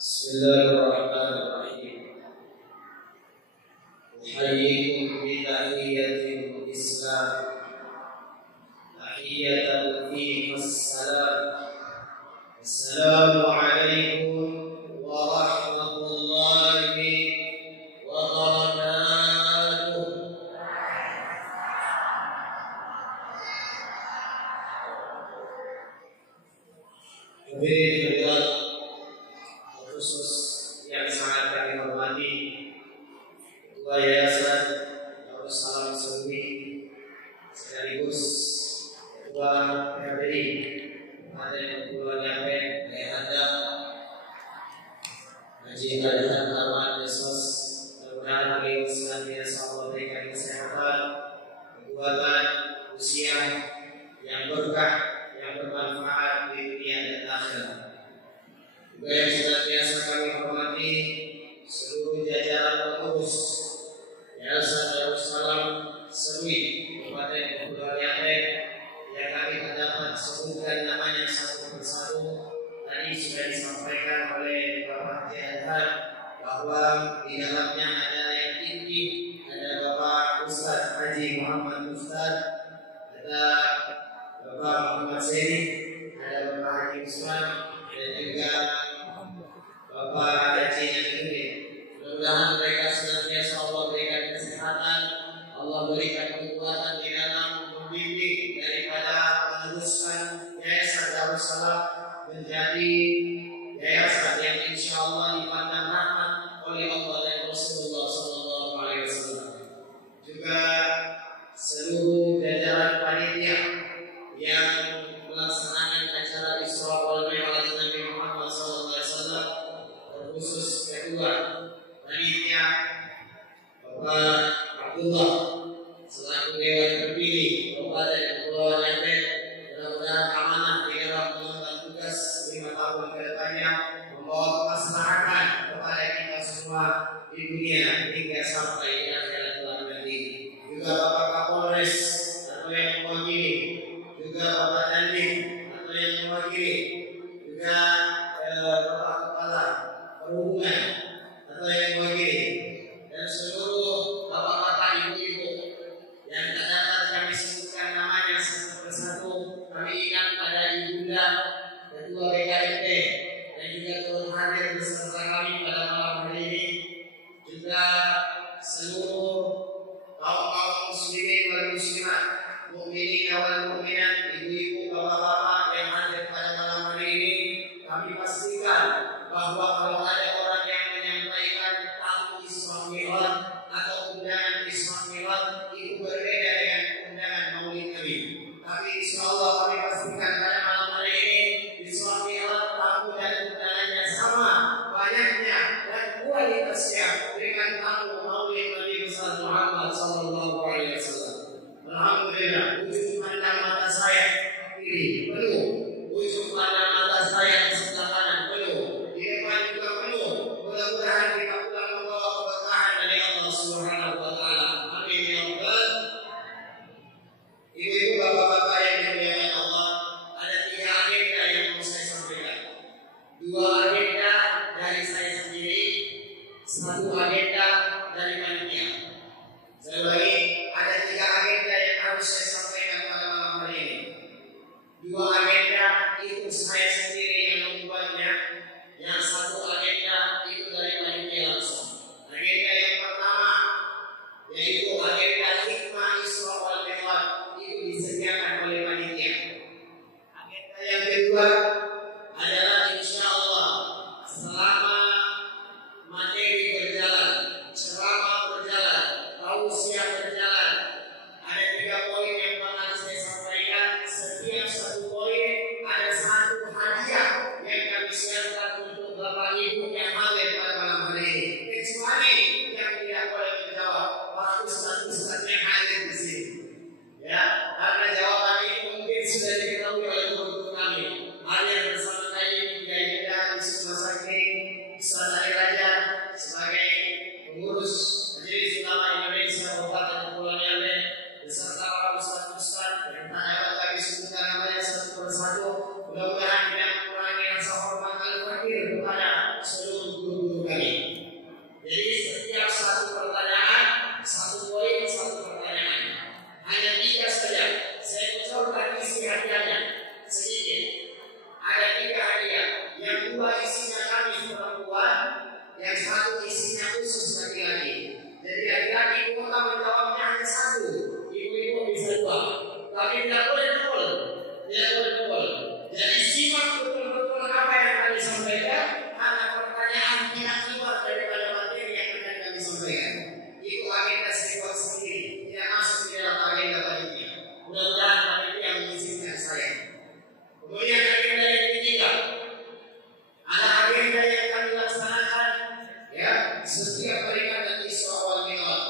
Bismillahirrahmanirrahim. Uhayyikum bi tahiyyatil Islam. Tahiyyatan fiha assalam. Assalamu alaikum warahmatullahi wabarakatuh. Khusus yang sangat kami hormati Ketua Yayasan Darussalam Seruwi sekaligus Ketua PHBI Kabupaten Kepulauan Yapen Ayahanda Haji Kalihan Arman Yesus. Mudah-mudahan beliau senantiasa Allah berikan kesehatan, kekuatan, usia yang berkah, yang bermanfaat di dunia dan akhirat. Juga yang senantiasa kami hormati seluruh jajaran pengurus Yayasan Darussalam Seruwi Kabupaten Kepulauan Yapen yang kami dapat sebutkan namanya satu persatu. Tadi sudah disampaikan oleh Bapak Haji Adhan bahwa di dalamnya ada yang inti, ada Bapak Ustaz Haji Muhammad Ustaz, ada Bapak Muhammad Seni, ada Bapak Haji Usman, dan juga Bapak Haji Yahya. Mudah-mudahan mereka senantiasa Allah berikan kesehatan, Allah berikan kekuatan di dalam membimbing daripada meneruskan Yayasan Darussalam menjadi yayasan yang insya Allah dipandang rahmat oleh Allah dan Rasulullah Sallallahu Alaihi Wasallam. Juga seluruh jajaran panitia yang melaksanakan acara Isra wal Mi'raj Nabi Muhammad Sallallahu Alaihi Wasallam, terkhusus kedua panitia Bapak Abdullah selaku Dewan Terpilih Kabupaten Kepulauan Yapen. Mudah-mudahan amanah di dalam mengemban tugas 5 tahun ke depannya membawa kemaslahatan kepada kita semua di dunia hingga sampai di akhirat nanti. Juga Bapak Kapolres atau yang mewakili, juga Bapak Dandim atau yang mewakili, juga Bapak Kepala Perhubungan atau yang mewakili, dan seluruh bapak-bapak, ibu-ibu yang tak dapat kami sebutkan namanya satu persatu. Kami ingat pada Ibunda Ketua BKMP dan juga turut hadir beserta kami pada malam hari ini. Juga seluruh kaum muslimin wal muslimat, mukminin wal mukminat, ibu-ibu, bapak-bapak yang hadir pada malam hari ini. Kami pastikan bahwa kalau ada orang yang menyampaikan tamu Isra Mi'raj atau undangan Isra Mi'raj itu berbeda dengan undangan Maulid Nabi. Tapi insyaallah kami pastikan pada malam hari ini Isra Mi'raj tamu dan undangannya sama banyaknya dan kualitasnya dengan tamu Maulid Nabi Muhammad Sallallahu Alaihi Wasallam. Alhamdulillah, ujung pandang mata saya kiri penuh, ujung pandang mata saya di sebelah kanan penuh, di depan juga dua isinya kami perempuan, yang satu isinya khusus laki-laki. Jadi laki-laki kuota menjawabnya hanya satu, ibu-ibu bisa dua. Tapi tidak boleh double, tidak boleh double. Jadi simak betul-betul apa yang kami sampaikan. Ada pertanyaan tidak keluar daripada materi yang akan kami sampaikan. Itu agenda siswa sendiri, tidak masuk di dalam agenda panitia. Mudah-mudahan panitia mengizinkan saya. Kemudian agenda yang ketiga, ada agenda yang kami laksanakan, ya, setiap peringatan Isra wal Mi'raj.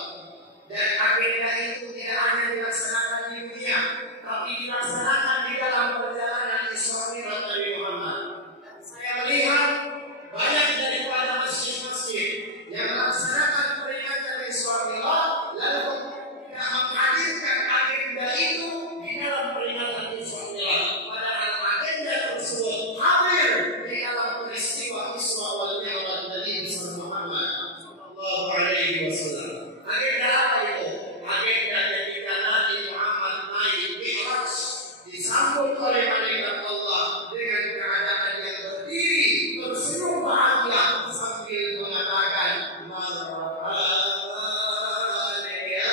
Dan agenda itu tidak hanya dilaksanakan di dunia, tapi dilaksanakan di dalam perjalanan Isra Mi'raj Nabi Muhammad. Saya melihat banyak daripada masjid-masjid yang melaksanakan peringatan Isra Mi'raj lalu tidak menghadirkan agenda itu di dalam peringatan Isra Mi'raj. Padahal agenda tersebut hadir di dalam peristiwa Isra wal Mi'raj Nabi Muhammad sallallahu alaihi wasallam. Agenda apa itu? Agenda ketika Nabi Muhammad naik Mi'raj disambut oleh malaikat Allah dengan keadaan yang berdiri bersenyum bahagia sambil mengatakan marhaban ya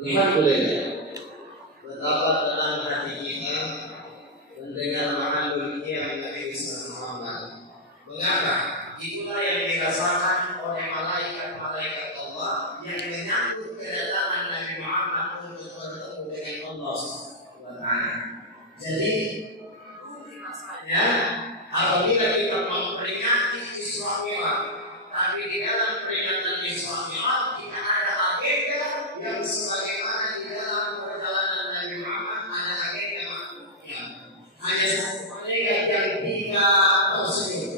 Alhamdulillah, betapa tenang hati kita mendengar makhluk yang Nabi Muhammad. Mengapa? Itulah yang dirasakan oleh malaikat-malaikat Allah yang menyambut kedatangan Nabi Muhammad untuk bertemu dengan Allah Subhanahu wa Ta'ala. Jadi, rasanya apabila kita memperingati Isra Mi'raj, tapi di dalam peringatan Isra Mi'raj kita ada agenda yang sebagaimana di dalam perjalanan Nabi Muhammad ada agenda makhluknya. Hanya satu malaikat yang tidak tersenyum.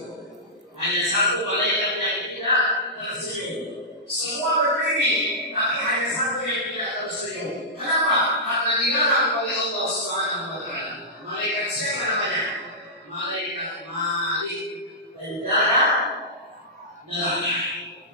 Hanya satu malaikat yang tidak tersenyum. Semua berdiri, tapi hanya satu yang tidak tersenyum. Kenapa? Karena dilarang oleh Allah Subhanahu wa Ta'ala. Malaikat siapa namanya? Malaikat Malik, penjara neraka.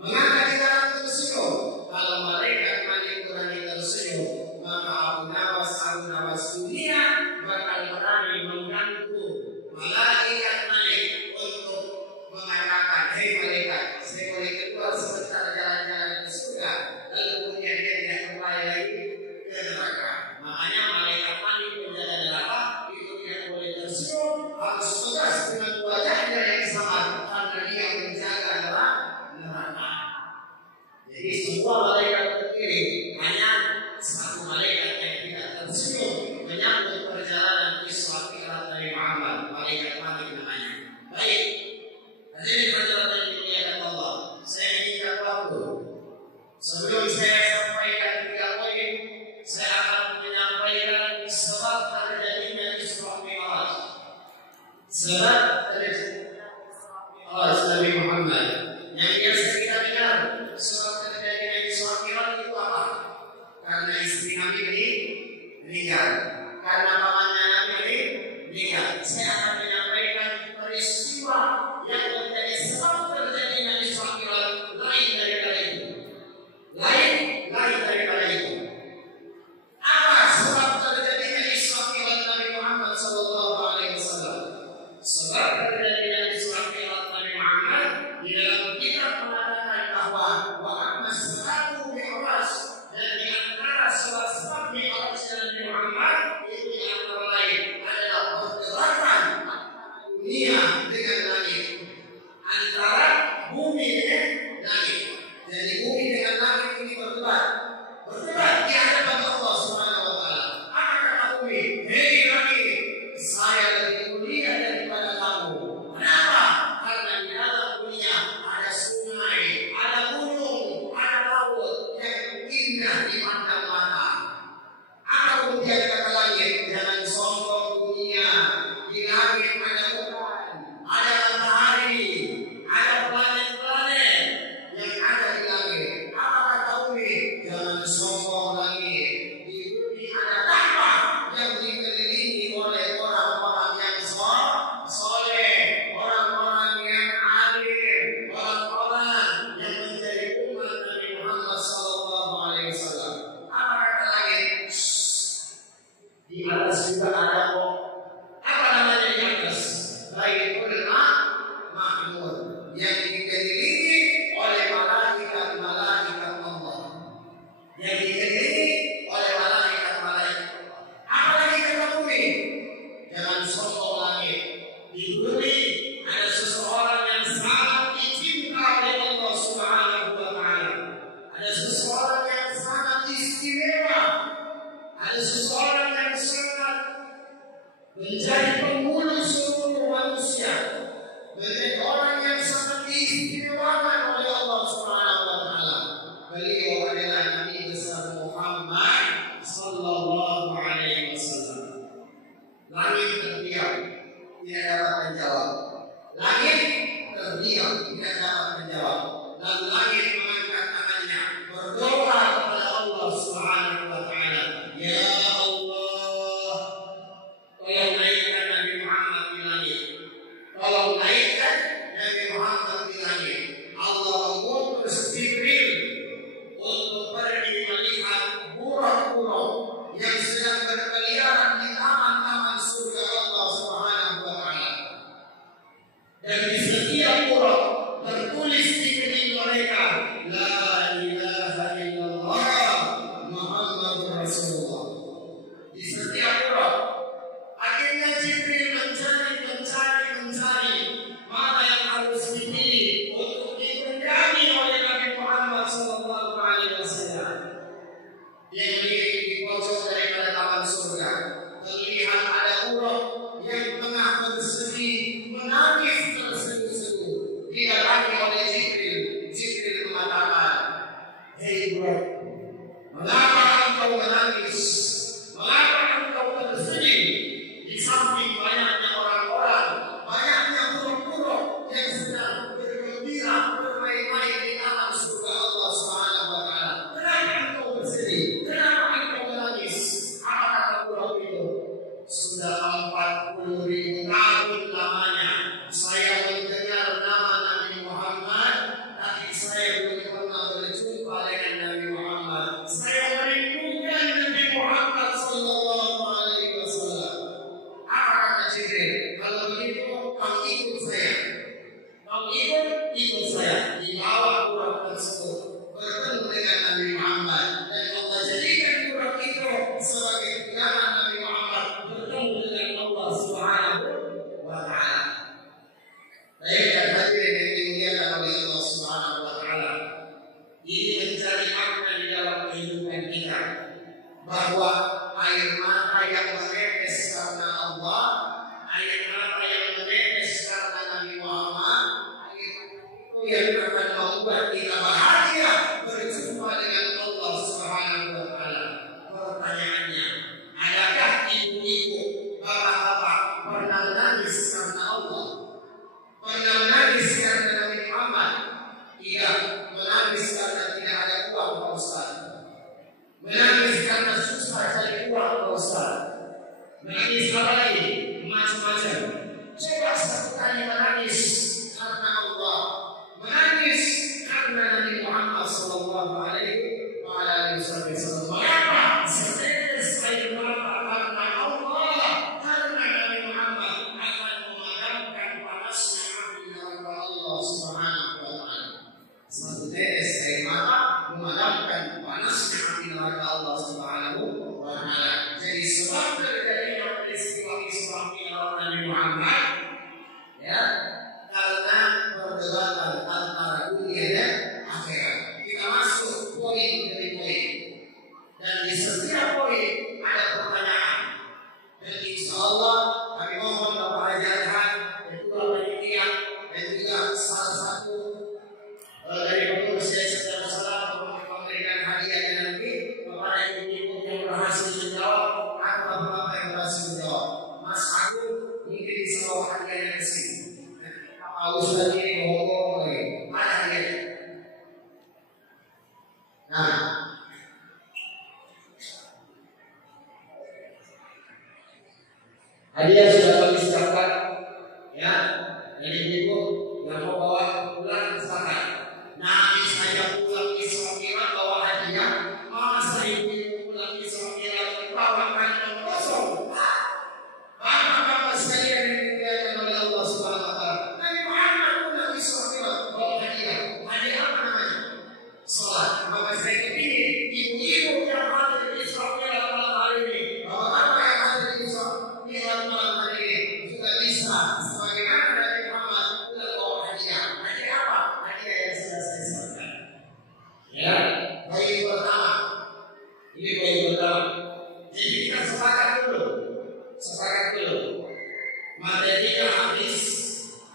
Mengapa dilarang tersenyum? Kalau malaikat Malik berani tersenyum, maka Abu Nawas dunia bakal berani mengganggu malaikat Malik untuk mengatakan, hei malaikat, saya boleh keluar sebentar jalan-jalan ke surga, lalu kemudian dia tidak kembali lagi ke neraka. Makanya malaikat Malik penjaga neraka itu tidak boleh tersenyum, harus tegas dengan wajahnya yang sama karena dia menjaga neraka. Jadi semua malaikat berdiri, hanya satu malaikat yang tidak tersenyum menyambut perjalanan Isra Mi'raj Nabi Muhammad, malaikat Malik namanya. Baik. Hadirin perjalanan yang dimuliakan Allah, saya minta waktu. Sebelum saya sampaikan 3 poin, saya akan menyampaikan sebab terjadinya Isra Mi'raj. Sebab terjadinya Isra Mi'raj Nabi Muhammad yang biasa kita dengar. Sebab terjadinya Isra Mi'raj itu apa? Karena istri Nabi ini meninggal, karena pamannya Nabi ini meninggal. Saya akan menyampaikan peristiwa yang menjadi sebab terjadinya Isra Mi'raj lain daripada itu. berat? Mengapa engkau menangis? Mengapa engkau bersedih? Di samping banyaknya orang-orang, banyaknya buruk-buruk yang sedang bergembira, bermain-main di alam surga Allah Subhanahu wa Ta'ala. Kenapa engkau bersedih? Kenapa engkau menangis? Apa kata buruk itu? Sudah 40.000 tahun lamanya saya mendengar nama Nabi Muhammad, tapi saya belum pernah berjumpa dengan Nabi Muhammad. Saya merindukan Nabi Muhammad Sallallahu Alaihi Wasallam. Apa kata Jibril? Kalau begitu, kau ikut saya. Kau ikut saya. Dibawa burak tersebut bertemu dengan Nabi Muhammad, dan Allah jadikan burak itu sebagai pegangan Nabi Muhammad bertemu dengan Allah Subhanahu wa Ta'ala. Baik, dan hadirin yang dimuliakan oleh Allah Subhanahu wa Ta'ala, ini menjadi makna di dalam kehidupan kita bahwa air mata yang menetes karena Allah, air mata yang menetes karena Nabi Muhammad, itu yang akan membuat kita bahagia berjumpa dengan Allah Subhanahu wa Ta'ala. Pertanyaannya, adakah ibu-ibu, bapak-bapak pernah menangis karena Allah? Pernah menangis karena Nabi Muhammad? Iya, menangis karena tidak ada uang, Pak Ustaz. Menangis karena susah cari uang, Pak Ustaz. Menangis apa lagi? Macam-macam. Coba satu kali menangis karena Allah. Menangis karena Nabi Muhammad Sallallahu Alaihi Wasallam. Mengapa? Setetes air mata karena Allah, karena Nabi Muhammad akan memadamkan panasnya api neraka Allah Subhanahu wa Ta'ala. Satu tetes air mata memadamkan panasnya api neraka Allah Subhanahu wa Ta'ala. Jadi sebab terjadinya peristiwa Isra Mi'raj Nabi Muhammad, ya, karena perdebatan antara dunia dan akhirat. Kita masuk poin demi poin, dan di setiap poin ada pertanyaan. Dan insya Allah kami mohon Bapak Haji Adhan, Ketua Panitia, dan juga salah satu dari pengurus Yayasan Darussalam memberikan hadiah nanti kepada ibu-ibu yang berhasil menjawab atau bapak-bapak yang berhasil menjawab. Mas Agung mungkin bisa bawa hadiahnya ke sini. Pak Ustaz ini ngomong lagi, mana hadiahnya? Nah, hadiah sudah kami siapkan, ya. Jadi ibu yang mau bawa pulang silakan. Nabi saya pulang Isra Mi'raj bawa hadiah, masa ibu pulang Isra Mi'raj bawa kantong kosong? Bapak-bapak sekalian yang dimuliakan oleh Allah Subhanahu wa Ta'ala, Nabi Muhammad pulang Isra Mi'raj bawa hadiah. Hadiah apa namanya? Salat. Maka saya kepingin ibu-ibu yang ada di Isra Mi'raj malam hari ini, bapak-bapak yang ada di Isra Mi'raj malam hari ini juga bisa sebagaimana Nabi Muhammad pulang bawa hadiah. Hadiah apa? Hadiah yang sudah saya sampaikan. Ya, poin pertama. Ini poin pertama. Jadi kita sepakat dulu. Materinya habis,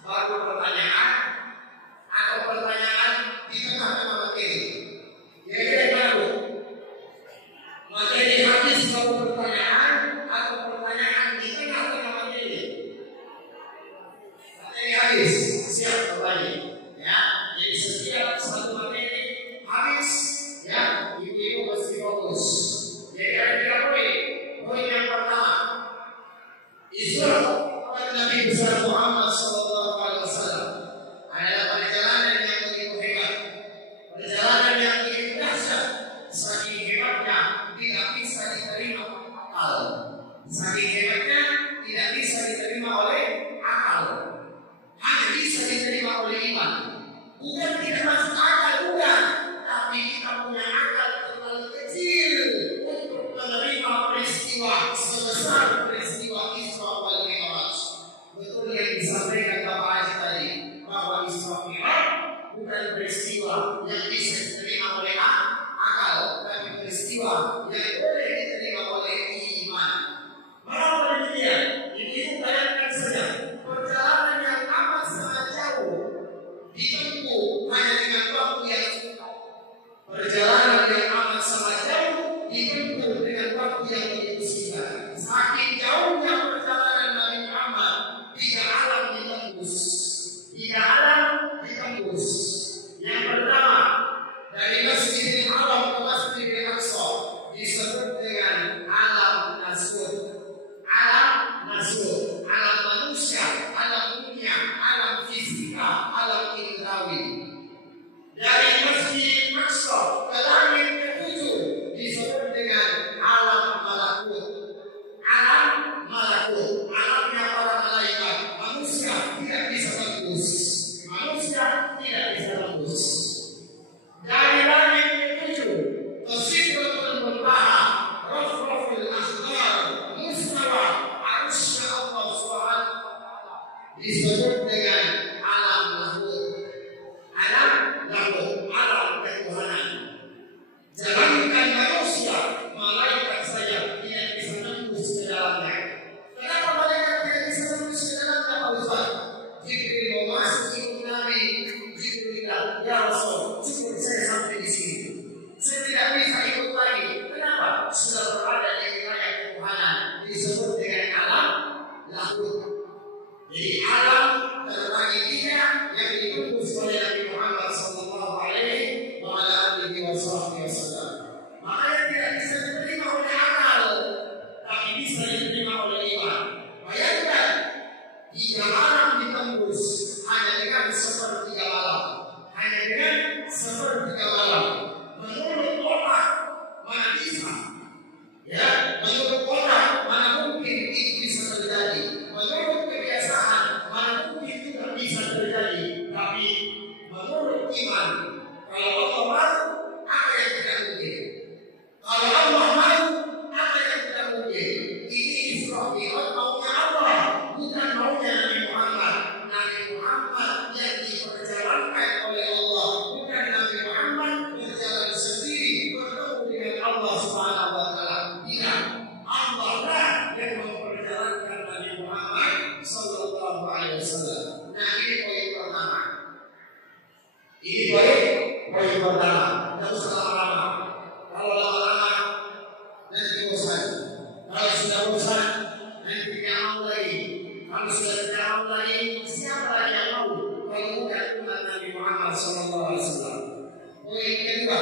baru pertanyaan atau pertanyaan di tengah-tengah materi. Kira-kira baru materi habis baru pertanyaan atau pertanyaan di tengah-tengah materi. Materi habis, siap kembali. Ya, jadi setiap satu materi habis, ya, ibu-ibu mesti fokus. Jadi ada 3 poin. Poin yang pertama, Isra Nabi besar Muhammad Sallallahu Alaihi Wasallam adalah perjalanan yang begitu hebat, perjalanan yang begitu dahsyat, saking hebatnya tidak bisa diterima akal, saking hebatnya tidak bisa diterima oleh akal, hanya bisa diterima oleh iman. Bukan tidak masuk akal, bukan, tapi kita punya akal terlalu kecil untuk menerima peristiwa sebesar peristiwa Isra wal Mi'raj. Betul yang disampaikan Bapak Haji tadi, bahwa Isra Mi'raj bukan peristiwa yang bisa diterima oleh akal, tapi peristiwa yang boleh diterima oleh iman. Mengapa demikian? Ibu-ibu bayangkan saja, perjalanan yang amat sangat jauh ditempuh hanya dengan waktu yang Ini poin pertama. Tidak usah lama-lama. Kalau lama-lama nanti bosan. Kalau sudah bosan nanti tidak mau lagi. Kalau sudah tidak mau lagi, siapa yang mau? Kalau bukan umat Nabi Muhammad SAW. Poin kedua,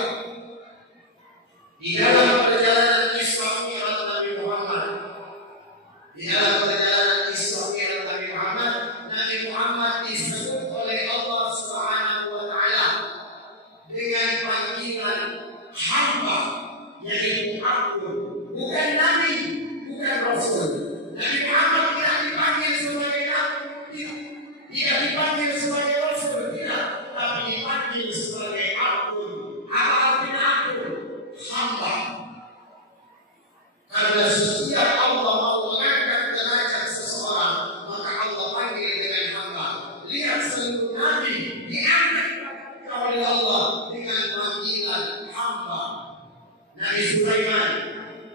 di dalam perjalanan Isra Mi'raj Nabi Muhammad, di dalam perjalanan Isra Mi'raj Nabi Muhammad disebut oleh Allah Subhanahu wa Ta'ala dengan panggilan hamba, yaitu Abdul, bukan Nabi, bukan Rasul. Nabi Muhammad tidak dipanggil sebagai Nabi, tidak dipanggil sebagai Rasul, tidak, tapi dipanggil sebagai Abdul. Apa artinya Abdul? Hamba. Karena setiap Allah mau mengangkat derajat seseorang, maka Allah panggil dengan hamba. Lihat seluruh Nabi diangkat oleh Allah dengan panggilan hamba. Nabi Sulaiman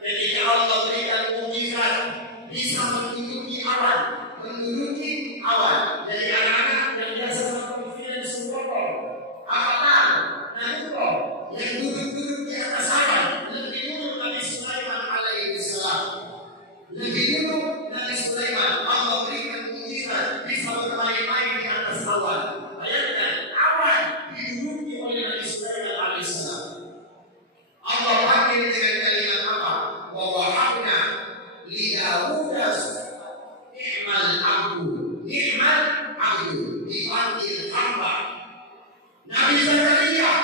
ketika Allah berikan mukjizat bisa menduduki awan dari anak-anak yang biasa berpikir sumber apakah Nabi yang duduk di atas awan lebih dulu Nabi Sulaiman alaihi salam, lebih dulu Nabi Sulaiman Allah berikan mukjizat bisa bermain-main di atas awan. Bayangkan awan diduduki oleh Nabi Sulaiman alaihi salam. Allah panggil dengan kalimat apa? Wa wahabna li Dawuda ni'mal abdu, dipanggil hamba. Nabi Zakaria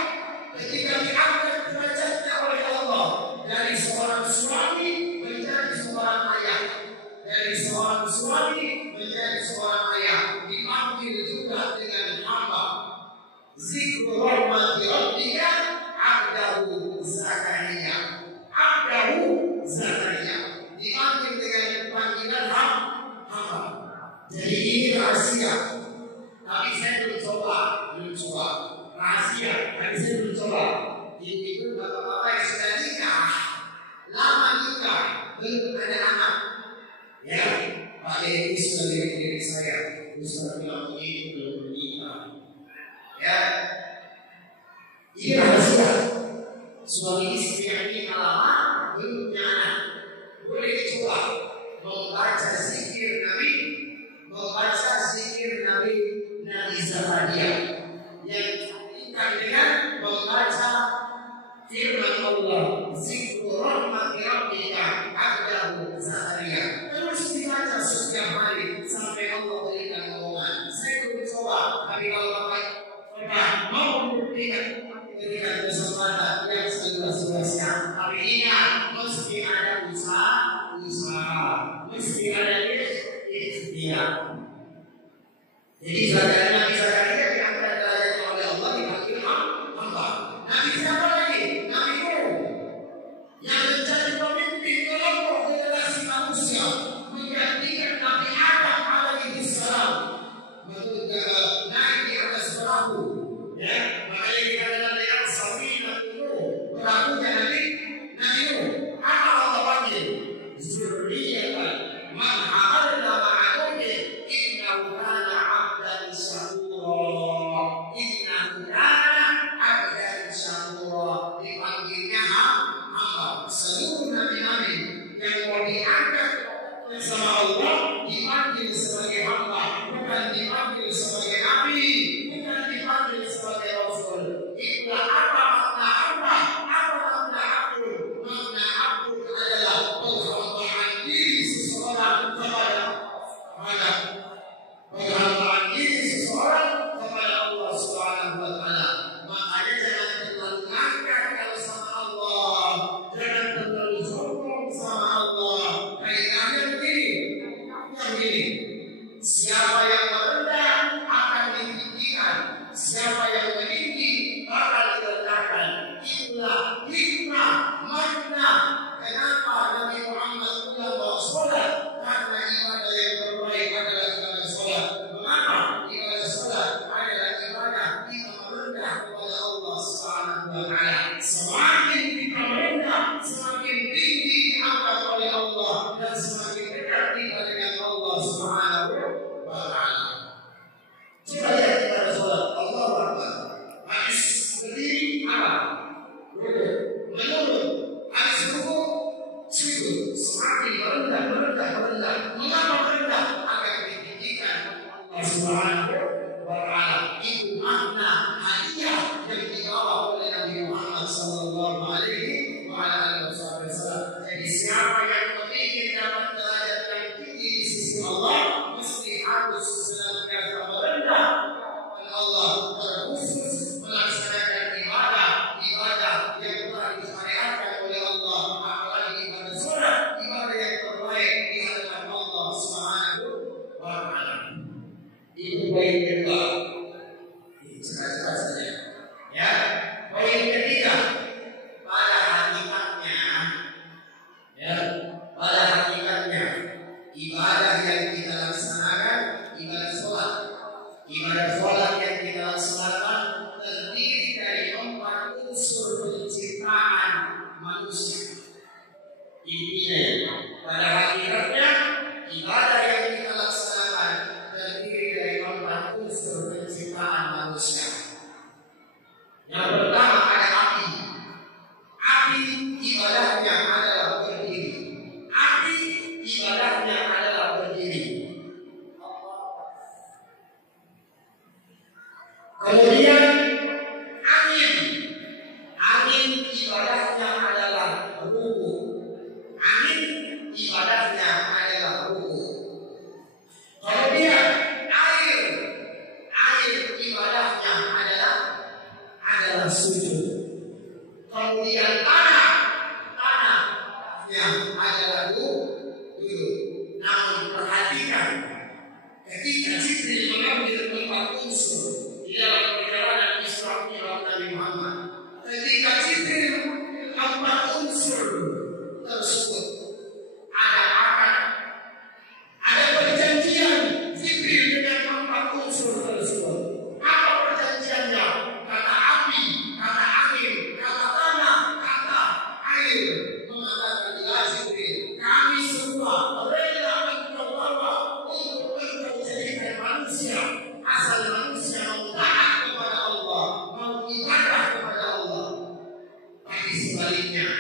ketika diangkat derajatnya oleh Allah dari seorang suami menjadi seorang ayah, dari seorang suami menjadi seorang ayah, dipanggil juga dengan hamba. Zikru rahmati rabbika abdahu Zakaria, dipanggil dengan panggilan hamba. Jadi ini rahasia. Tapi saya belum coba. Rahasia. Tapi saya belum coba. Ibu bapak-bapak yang sudah nikah, lama nikah, belum ada anak. Ya, Pak Dewi sebagai diri saya, Ustaz bilang ini belum menikah. Ya, ini rahasia. Suami istri yang nikah lama, belum punya anak, boleh dicoba membaca zikir Nabi Zakaria yang diikat dengan membaca firman Allah, zikru rahmati rabbika abdahu Zakaria. Terus dibaca setiap hari sampai Allah berikan omongan. Saya belum coba, tapi kalau Bapak mau berikan kesempatan yang seluas-luasnya. Tapi ingat, mesti ada usaha, mesti ada ikhtiar. Jadi Nabi Zakaria diangkat derajatnya oleh Allah, dipanggil hamba. Nabi siapa lagi? Nabi Nuh yang menjadi pemimpin kelompok generasi manusia, menggantikan Nabi Adam alaihi salam, naik di atas perahu. Ya, makanya dikatakan dengan Safina Nuh, perahunya Nabi Nuh. Apa Allah panggil? Zurriyatan man hamalna ma'a Nuh innahu kana 'abdan syakura. Dipanggilnya hamba. Seluruh nabi-nabi yang mau diangkat sama Allah dipanggil sebagai hamba, bukan dipanggil sebagai nabi, bukan dipanggil sebagai rasul. Itulah apa makna hamba, apa makna abdul. Makna abdul adalah penghambaan diri seseorang kepada Allah Subhanahu wa Ta'ala. Makanya jangan terlalu ngangkat kalau sama Allah, jangan terlalu sombong sama Allah. Kaitannya begini, siapa yang merendah akan ditinggikan, siapa yang meninggi akan direndahkan. Itulah hikmah, makna kenapa Nabi Muhammad bilang sholat, karena ibadah yang terbaik adalah ibadah sholat. Mengapa ibadah sholat adalah ibadah kita merendah kepada Allah Subhanahu wa Ta'ala. Semakin kita merendah, semakin tinggi diangkat oleh Allah dan semakin dekat kita dengan Allah Subhanahu wa Ta'ala. Coba lihat ibadah sholat, Allahu Akbar. menurun. Habis ruku sujud, semakin merendah. Mengapa merendah? Agar ditinggikan Allah Subhanahu wa Ta'ala. Itu makna hadiah yang dibawa oleh Nabi Muhammad sallallahu alaihi wasallam. Jadi siapa yang ingin dapat derajat yang tinggi di sisi Allah, mesti harus senantiasa merendah kepada Allah, terkhusus melaksanakan ibadah yang telah disyariatkan oleh Allah, apalagi ibadah salat, ibadah yang terbaik di hadapan Allah Subhanahu wa Ta'ala. Itu poin kedua. Cerdas saja. Ya, poin ketiga, pada hakikatnya ibadah yang kita laksanakan, ibadah sholat yang kita laksanakan terdiri dari 4 unsur penciptaan manusia. Intinya, pada hakikatnya ibadah yang kita laksanakan terdiri dari 4 unsur penciptaan manusia. Yang pertama ada api. Api ibadahnya adalah berdiri. Kemudian angin ibadahnya adalah ruku. Kemudian air ibadahnya adalah sujud. Kemudian tanahnya adalah duduk. Namun perhatikan, ketika Jibril mengambil 4 unsur di dalam perjalanan Isra Mi'raj Nabi Muhammad, ketika Jibril mengambil 4 unsur tersebut, ada akad, ada perjanjian Jibril dengan 4 unsur tersebut. Apa perjanjiannya? Kata api, kata angin, kata tanah, kata air mengatakan, ya Jibril, kami semua rela engkau bawa untuk engkau jadikan manusia, asal manusia mau taat kepada Allah, mau ibadah kepada Allah. Tapi sebaliknya,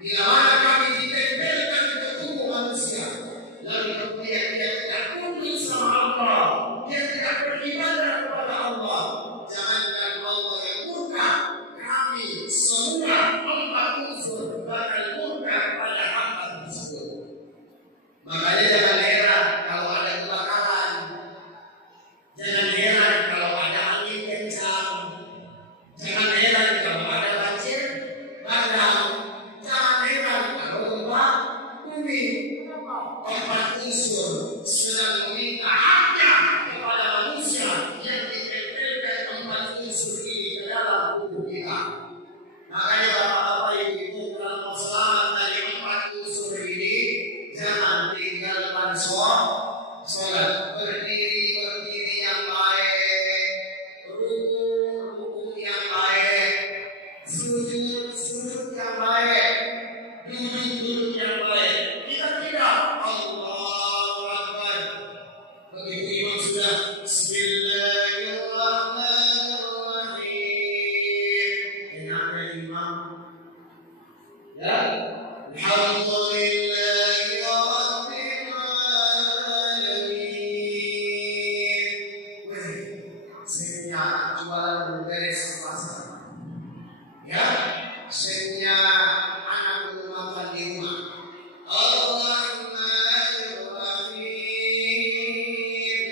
bila mana kami ditempelkan ke tubuh manusia, lalu kemudian dia tidak tunduk sama Allah, dia tidak beribadah kepada Allah, jangankan Allah yang murka, kami semua 4 unsur bakal murka pada hamba tersebut. Makanya jangan heran kalau ada kebakaran, jangan heran kalau ada angin kencang, jangan heran kalau ada banjir bandang, jangan heran kalau gempa bumi. 4 unsur sedang meminta haknya kepada manusia yang ditempelkan 4 unsur ini ke dalam tubuh kita. Makanya bapak-bapak ibu dalam selamat dari 4 unsur ini, jangan tinggalkan sholat. Berdiri yang baik, ruku yang baik, sujud yang baik, duduk yang baik. Kita tidak Allahu Akbar. Begitu imam sudah Bismillahirrahmanirrahim, enaknya imam, ya, Alhamdulillahi Rabbil Alamin. Saya jualan beres ke pasar, ya, saya anak belum makan di rumah. Ar-Rahmanir-Rahim,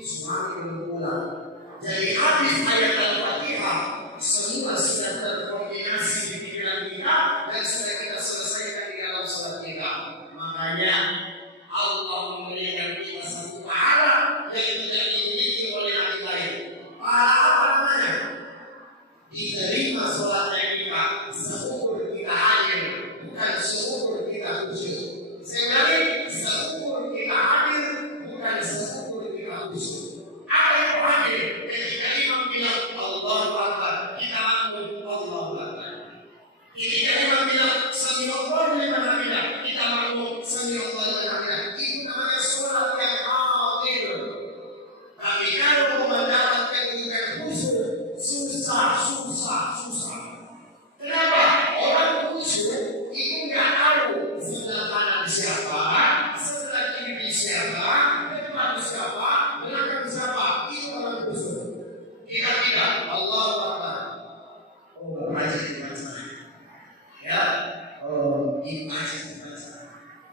semakin pulang. Jadi habis ayat Al-Fatihah, semua sudah terkoordinasi di pikiran kita dan sudah kita selesaikan di dalam salat kita. Makanya Allah memberikan kita satu pahala yang tidak dimiliki oleh nabi lain. Pahala apa namanya? Diterima salatnya kita seumpama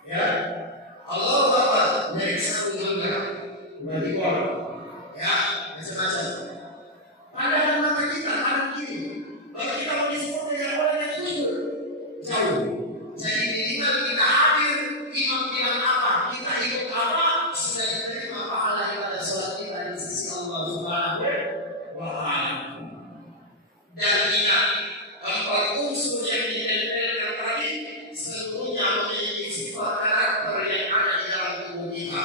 Ya, Allah Akbar dari satu langkah, berarti ya, macam-macam. Pandangan mata kita kanan kiri. Kalau kita mendiskusi dengan orang yang jujur, jauh. Jadi minimal kita hadir, imam bilang apa, kita ikut apa, sudah diterima pahala ibadah sholat kita di sisi Allah Subhanahu wa Ta'ala. Dan ingat, empat unsur yang ditempelkan tadi seluruhnya memiliki sifat karakter yang ada di dalam tubuh kita.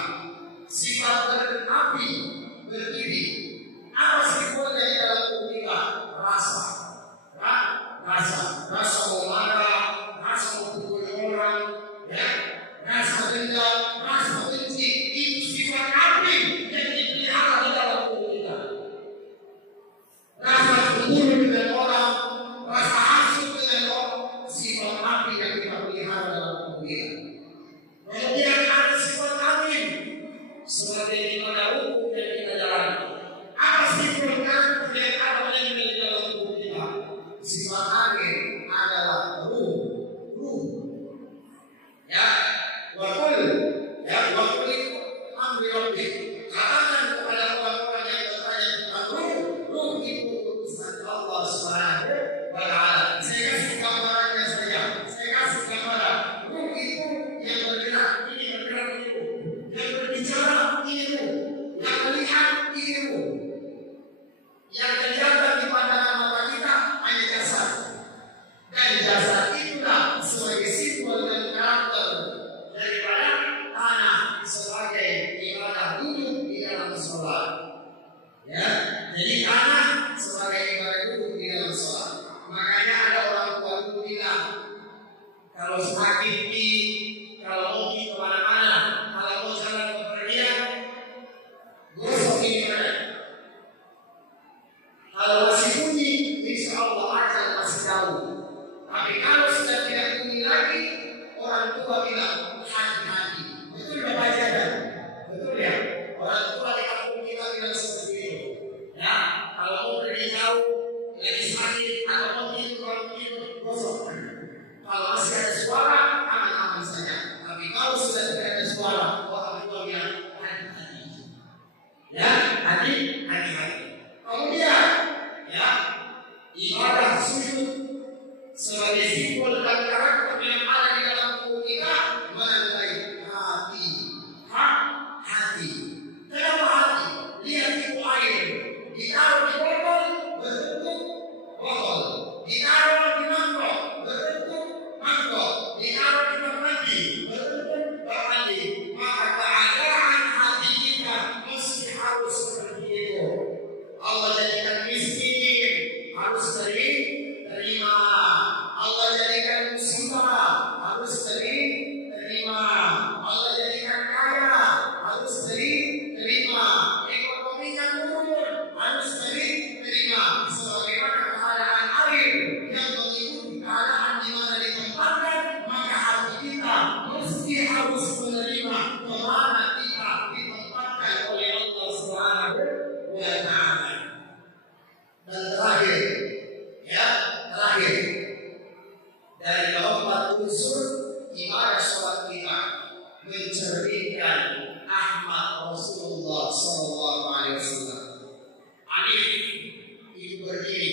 Sifat berapi, berdiri. Apa simbolnya di dalam tubuh kita? Rasa. Rasa mau marah, rasa mau pukul orang, ya, rasa dendam, rasa benci. Itu sifat api yang dipelihara di dalam tubuh kita. Rasa cemburu dengan orang, rasa hasut dengan orang, sifat api yang kita pelihara dalam tubuh kita. Kemudian ada sifat amin, seperti di mana hukum yang kita jalani. Apa sifat karakter yang ada di dalam tubuh kita? Sifat amin adalah ruh. Ya, wakul amri rabbi. Katakan kepada orang-orang yang bertanya tentang ruh itu utusan Allah Subhanahu wa Ta'ala. Saya kasih gambarannya saja. Saya kasih gambaran. Ruh itu yang bergerak, ini bergerak itu. Yang berbicara ini ruh. Yang melihat ini ruh. Yang kelihatan di pandangan mata kita hanya jasad. Dan jasad itulah sebagai simbol dan karakter daripada tanah sebagai ibadah duduk di dalam sholat. Ya, jadi tanah sebagai ibadah duduk di dalam sholat. Makanya ada orang tua dulu bilang, kalau sakit kalau mau pergi kemana-mana, kalau mau jalan bepergian, gosok ini mana. Kalau masih bunyi, insya Allah akan masih jauh. Tapi kalau sudah tidak bunyi lagi, orang tua bilang hati-hati. Betul Bapak Jajan? Betul ya? Orang tua di kampung kita bilang seperti itu. Ya, kalau mau pergi jauh, lagi sakit, atau mau tidur, gosok. Kalau masih ada suara, aman-aman saja. Tapi kalau sudah tidak ada suara, orang tua bilang hati-hati. Ya, hati-hati. Kemudian, ya, ibadah sujud sebagai simbol dan karakter yang ada di dalam tubuh kita menandai hati. Kenapa hati? Lihat itu air. Ditaruh di botol berbentuk botol. Ditaruh di mangkok berbentuk mangkok. Ditaruh di mandi berbentuk mandi. Maka keadaan hati kita mesti harus seperti itu. Allah jadikan miskin harus terima. Allah jadikan musibah harus terima. Allah jadikan kaya harus terima. Ekonominya turun harus terima. Sebagaimana keadaan air yang mengikuti keadaan di mana ditempatkan, maka hati kita mesti harus menerima kemana kita ditempatkan oleh Allah Subhanahu wa Ta'ala. Dan terakhir, dari keempat unsur ibadah sholat kita mencerminkan Ahmad Rasulullah Sallallahu Alaihi Wasallam. Alif itu berdiri,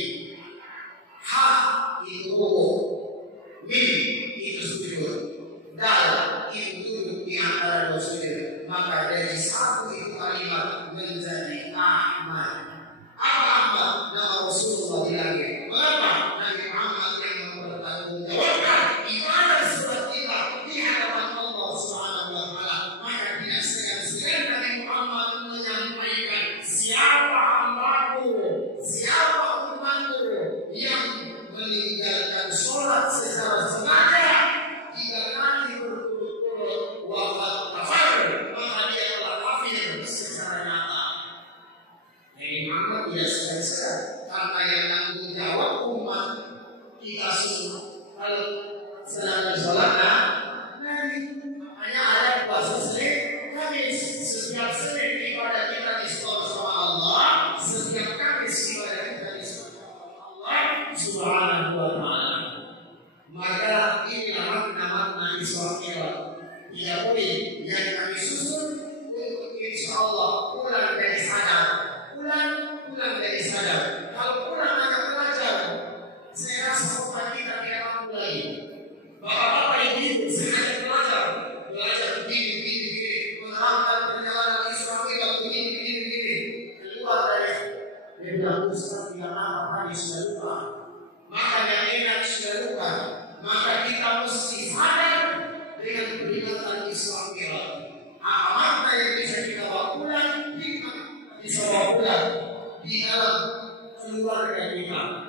ha itu rukuk, mim itu sujud, dal itu duduk di antara dua sujud. Maka dari satu itu kalimat menjadi Ahmad. Apa Ahmad? Nama Rasulullah dilangit. Mengapa Nabi Muhammad yang mempertanggungjawabkan ibadah sholat kita di hadapan Allah Subhanahu wa Ta'ala? Maka tidak segan-segan Nabi Muhammad menyampaikan, siapa hambaku, siapa umatku yang meninggalkan sholat secara sengaja 3 kali berturut-turut wafat kafir, maka dia telah kafir secara nyata. Nabi Muhammad tidak segan-segan karena yang tanggung jawab umat kita semua. Kalau sedang bersolat, Nabi hanya ada puasa Senin, Kamis. Setiap Senin ibadah kita diskor sama Allah, setiap Kamis ibadah kita diskor sama Allah Subhanahu wa Ta'ala. Maka inilah makna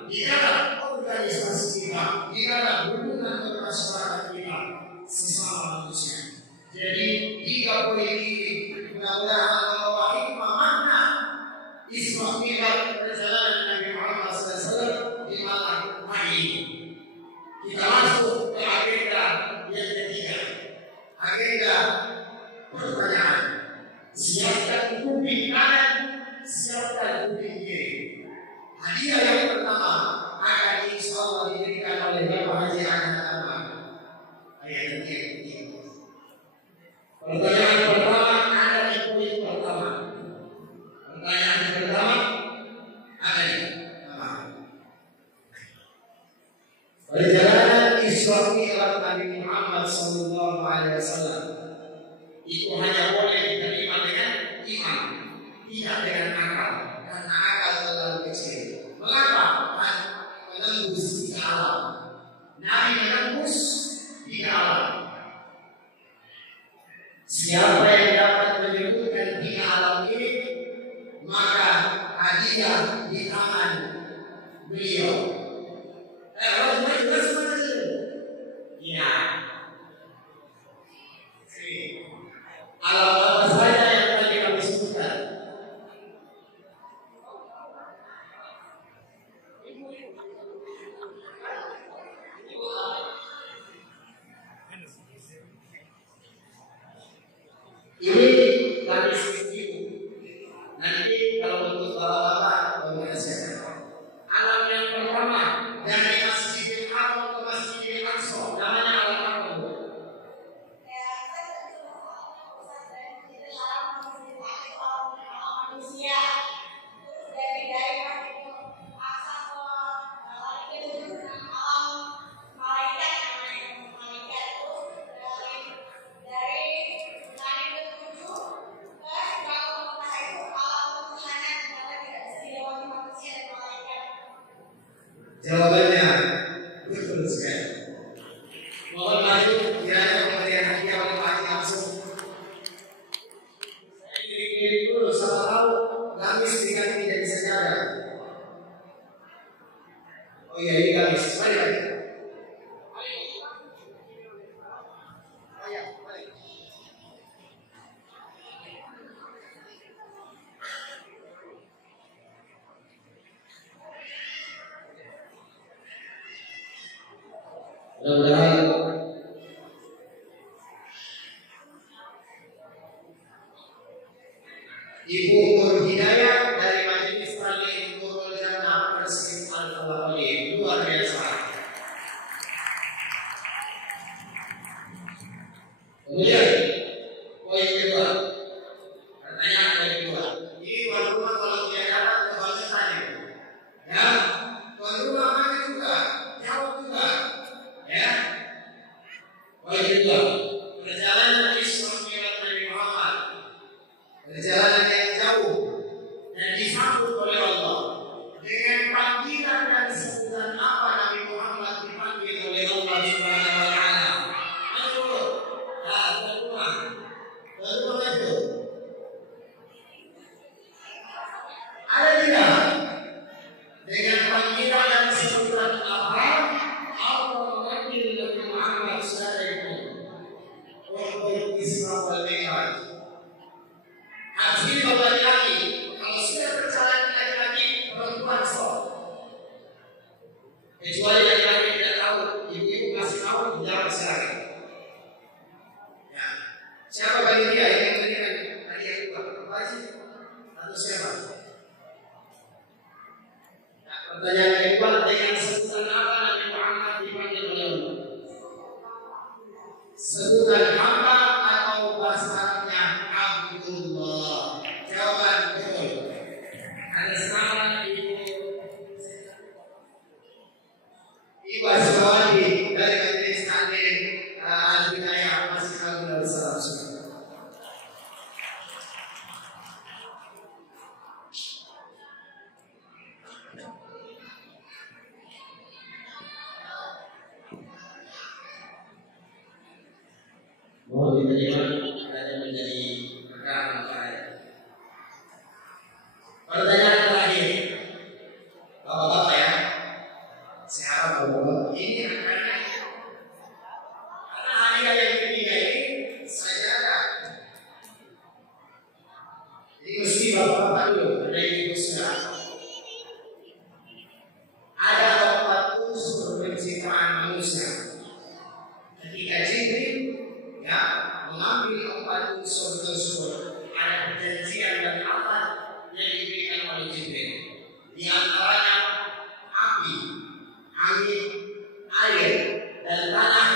di dalam organisasi kita, di dalam hubungan bermasyarakat kita sesama manusia. Jadi 3 poin ini mudah-mudahan membawa hikmah makna Isra Mi'raj perjalanan Nabi Muhammad SAW di malam hari ini. Kita masuk ke agenda yang ketiga, agenda pertanyaan. Siapkan kuping kanan, siapkan kuping kiri. Hadiah yang pertama akan insya Allah diberikan oleh Bapak Haji Ahmad Amar. Ayat yang pertanyaan pertama ada di poin pertama. Pertanyaan pertama ada di pertama. Perjalanan Isra Mi'raj Nabi Muhammad SAW itu hanya boleh diterima dengan iman, tidak dengan akal, karena akal terlalu kecil. Mengapa? Menembus tiga alam. Nabi menembus tiga alam. Siapa yang dapat menyebutkan tiga alam ini, maka hadiah di tangan beliau. Ya. Alam apa saja yang tadi kami sebutkan? Ini kami sebut. Nanti kalau untuk bapak-bapak menjelaskan. Alam yang pertama dari Masjidil Haram ke Masjidil Aqsa, namanya alam apa? Jawabannya betul sekali. Mohon maju kiranya pemberian hadiah oleh Pak Haji langsung. Saya kirim dulu, sama tahu gamis dikali tidak bisa jaga. Oh iya, ini gamis. Mari Pak. Mudah-mudahan Ibu Nur Hidayah dari Majelis Taklim Nurul Jannah Persib Al-Fawali, luar biasa. Kemudian poin kedua, pertanyaan poin kedua. Ini tuan rumah kalau dia dapat kebagusannya, ya tuan rumah mana juga, jawab juga. Ya, poin kedua, perjalanan Isra Mi'raj Nabi Muhammad, perjalanan yang jauh dan disambut oleh Allah dengan panggilan dan sebutan apa Nabi Muhammad dipanggil oleh Allah Subhanahu Wa Taala. Ayo, tuan rumah itu ada tidak? Dengan panggilan dan sebutan apa? Isra wal Mi'raj. Haji laki-laki, kalau sudah perjalanan laki-laki, perempuan stop. Kecuali laki-laki tidak tahu, ibu-ibu masih tahu, jangan silakan. Ya, siapa bagi dia yang memberikan hadiah kedua? Bapak Haji atau siapa? Nah, pertanyaan kedua, dengan sebutan apa Nabi Muhammad dipanggil oleh Allah? Sebutan hamba atau bahasanya Abdullah? Jawaban betul. Ada sekarang Ibu Aswadi dari Majelis Taklim Al-Hidayah Masjid Al-Qudus Salam. Mohon diterima dan menjadi perkara saya. Pertanyaan terakhir, bapak-bapak ya, Ini angkanya. Karena hadiah yang ketiga ini sajadah. Jadi mesti bapak-bapak dulu, ada ibu sudah. Ada 4 unsur penciptaan manusia. Ketika Jibril mengambil 4 unsur tersebut, ada perjanjian dan amat yang diberikan oleh Jibril. Di antaranya api, angin, air, dan tanah.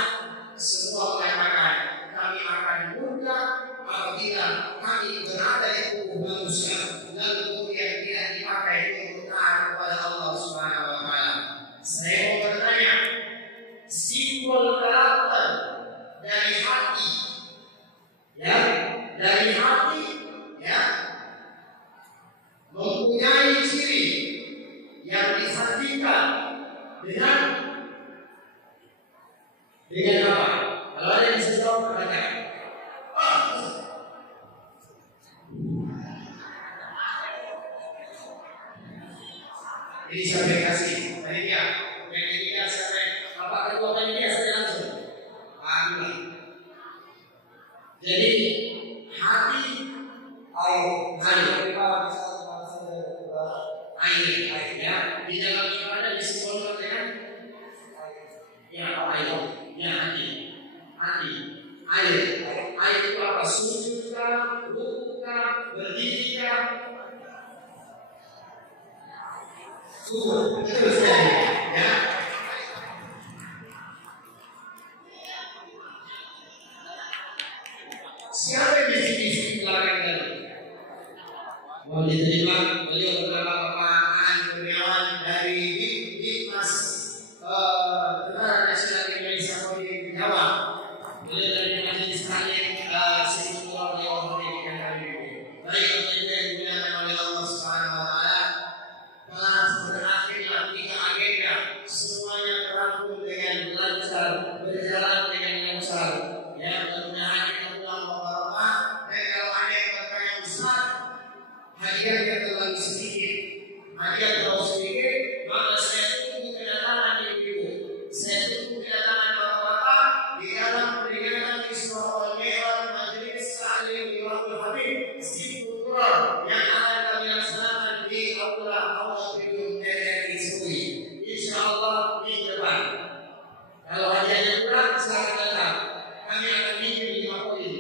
Semua mengatakan kami akan murka apabila kami berada di tubuh manusia dan kemudian tidak dipakai untuk taat kepada Allah Subhanahu wa Ta'ala. Saya mau bertanya, simbol karakter dari hati, dari hati, mempunyai ciri yang disandingkan dengan apa? Kalau ada yang bisa jawab, katakan. Jadi sampai kasih panitia, yang ketiga sampai apa kedua panitia saja langsung. Alhamdulillah. Jadi hati, air, ya. Di dalam ibadah disimbolkan dengan hati, air itu apa? Sujudkah, rukukah, berdirinya, betul sekali, ya. Siapa yang bisik-bisik di belakang tadi? Mohon diterima, beliau bernama Bapak Aan Kurniawan dari Dinas Tentara Nasional Indonesia Polri Jawa. Beliau dari Majelis Taklim Sekular Jawa Pendidikan kami. Baik, Bapak Ibu yang dimuliakan oleh Allah Subhanahu wa Ta'ala, telah berakhirlah 3 agenda, semuanya terangkum dengan lancar, berjalan dengan lancar. Ya, mudah-mudahan kita pulang bapak-bapak. Dan kalau ada yang bertanya besar, hadiahnya terlalu sedikit, maka saya tunggu kedatangan ibu-ibu, saya tunggu kedatangan bapak-bapak di dalam peringatan Isra wal Mi'raj Majelis Taklim Iwahul Habib Istiqlal yang akan kami laksanakan di Aula Gedung TNI Sui. Insyaallah minggu depan. Kalau hadiahnya kurang, silakan datang. Kami akan bikin 5 poin.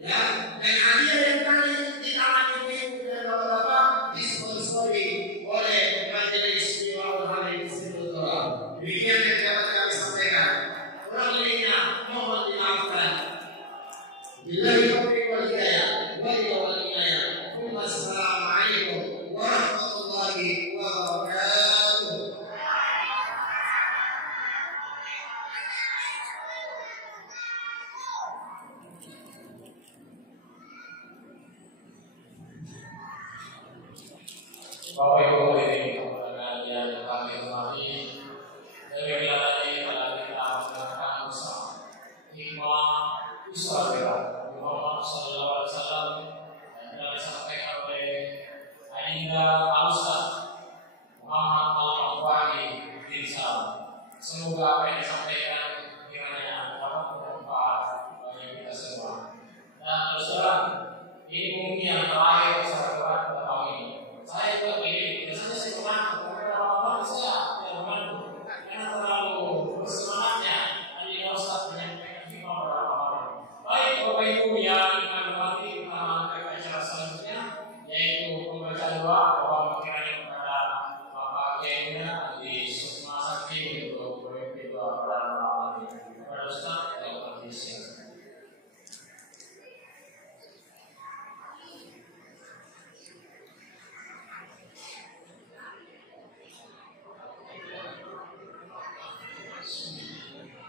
Ya, dan hadiah yang kali di tangan ibu-ibu dan bapak-bapak disponsori oleh Majelis Iwahul Habib Istiqlal. Demikian yang dapat kami sampaikan. Kurang lebihnya mohon dimaafkan. Billahi taufiq wal hidayah. Wassalamualaikum warahmatullahi wabarakatuh. Bapak Ibu hadirin yang kami hormati, demikian tadi adalah kita mendengarkan bersama hikmah usaha Muhammad Sallallahu Alaihi Wasallam yang telah disampaikan oleh Adinda Al-Ustaz Muhammad Al-Mawani bin Salam. Semoga apa yang disampaikan kiranya dapat bermanfaat bagi kita semua. Dan terus terang, ini mungkin yang terakhir usaha pada tahun ini. Saya juga ini, biasanya saya mengantuk, tapi Ramadan saya tidak mengantuk karena terlalu bersemangatnya Adinda Ustaz menyampaikan hikmah pada Ramadan. Baik, Bapak Ibu yang menghormati, kita ke acara selanjutnya, yaitu pembacaan doa bahwa kiranya kepada Bapak Kiainya di Sukma Sakti untuk memimpin doa pada Ramadan ini. Kepada Ustaz, yang berkisah.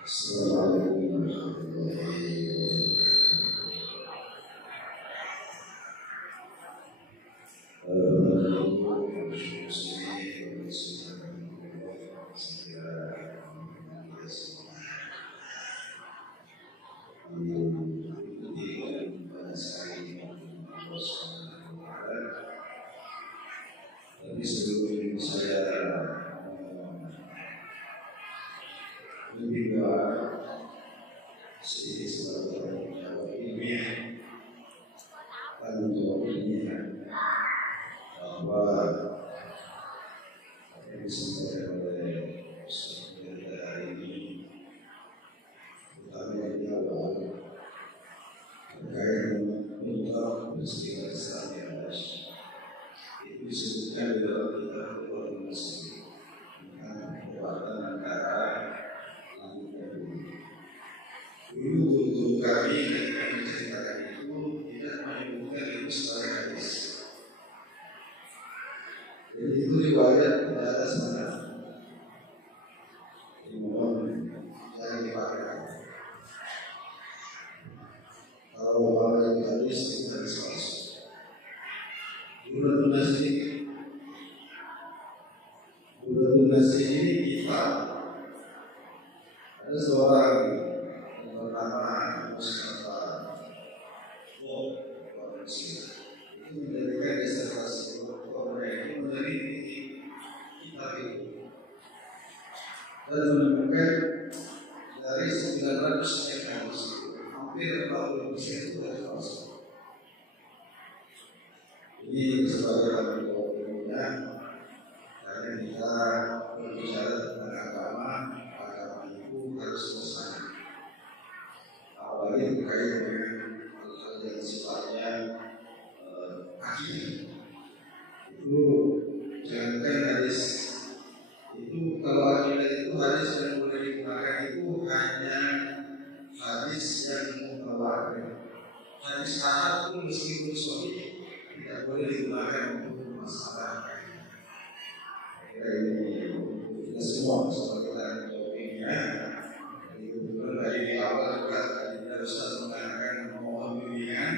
Assalamualaikum warahmatullahi Tapi sebelum saya juga si sebagai jawab ilmiah tanggung jawab ilmiah bahwa yang disampaikan oleh saudara hari ini terutama di awal terkait dengan ungkap peristiwa Isra Mi'raj itu disebutkan di dalam kitab Al-Qur'an tentang kekuatan antara langit dan bumi. Dulu guru kami ketika menceritakan itu tidak menyebutkan itu sebagai hadis. Jadi itu riwayat tidak ada sanad. Mohon jangan dipakai. Kalau orang yang hadis itu hadis palsu. Bulan nasi ini kita ada seorang yang bernama Mustafa orang Mesir itu menjadikan disertasi bahwa mereka itu meneliti kitab itu dan menemukan dari 900 sekian hadis hampir 40% itu hadis palsu. Ini sebagai tanggung jawab ilmiah karena kita berbicara tentang agama itu harus selesai. Apalagi terkait dengan hal-hal yang sifatnya akidah. Itu jangankan hadis itu, kalau akidah itu hadis yang boleh digunakan itu hanya hadis yang mutawatir. Hadis ahad pun meskipun sahih tidak boleh digunakan untuk masalah. Ini kita semua sebagai tanggung jawab ilmiah. Jadi kebetulan tadi di awal juga tadi Ustaz mengatakan mohon bimbingan.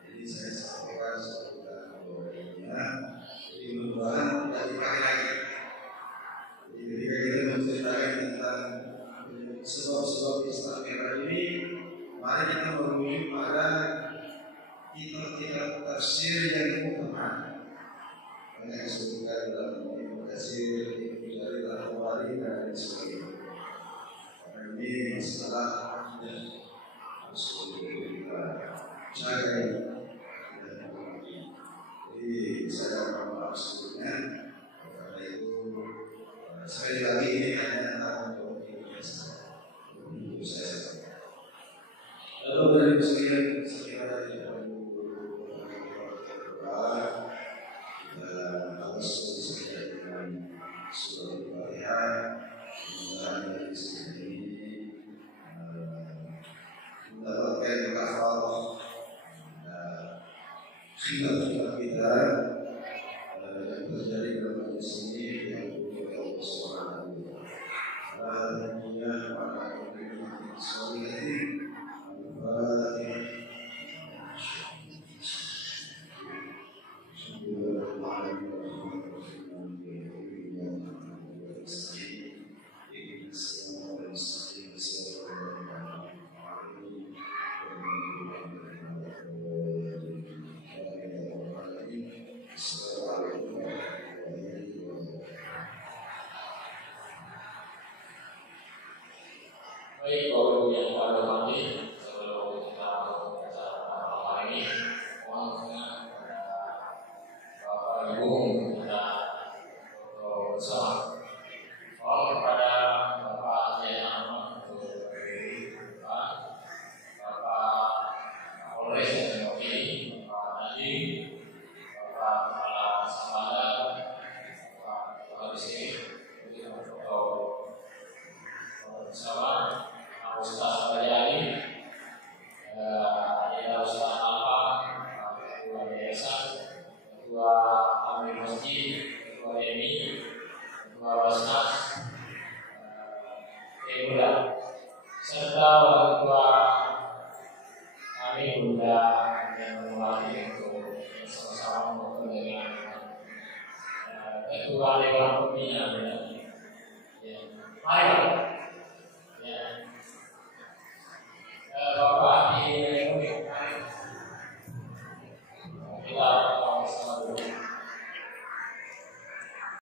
Jadi saya sampaikan sebagai tanggung jawab ilmiah. Jadi mudah-mudahan tidak dipakai lagi. Jadi ketika kita menceritakan tentang sebab-sebab Isra Mi'raj ini, mari kita merujuk pada kitab-kitab tafsir yang muhkam. Banyak disebutkan dalam kitab tafsir, Ibnu Al-Tabari dan lain sebagainya. Karena ini masalah akidah harus kita jaga. Jadi saya mohon maaf sebelumnya. Karena itu sekali lagi ini hanya tanggung jawab biasa untuk saya. Lalu dari sekalian sekiranya atas sesuai dengan surah Al-Fatihah, mudah-mudahan dari sini mendapatkan kafalah khilaf kita yang terjadi dalam majelis ini yang berbuat Allah Subhanahu wa taala. Alhamdulillah wa ala kulli sholihatin al-Fatihah. Baik, Bapak Ibu yang pada hormati, sebelum kita membaca hari ini, mohon Bapak Ibu kita bersama. Mohon kepada Bapak Haji Ahmad untuk berdiri, Bapak Kapolres yang mewakili, Bapak Nadiem, Bapak Kepala Samada, Bapak Distrik, untuk bersama. Ustaz Bayani, ada Ustaz Alfa, Ketua Yayasan, Ketua Amir Masjid, Ketua DMI, Ketua Basnas, Ketua, serta Ketua kami Bunda yang mewakili untuk bersama-sama membantu dengan Ketua Dewan Pembina. Mari Pak. Bapak di kita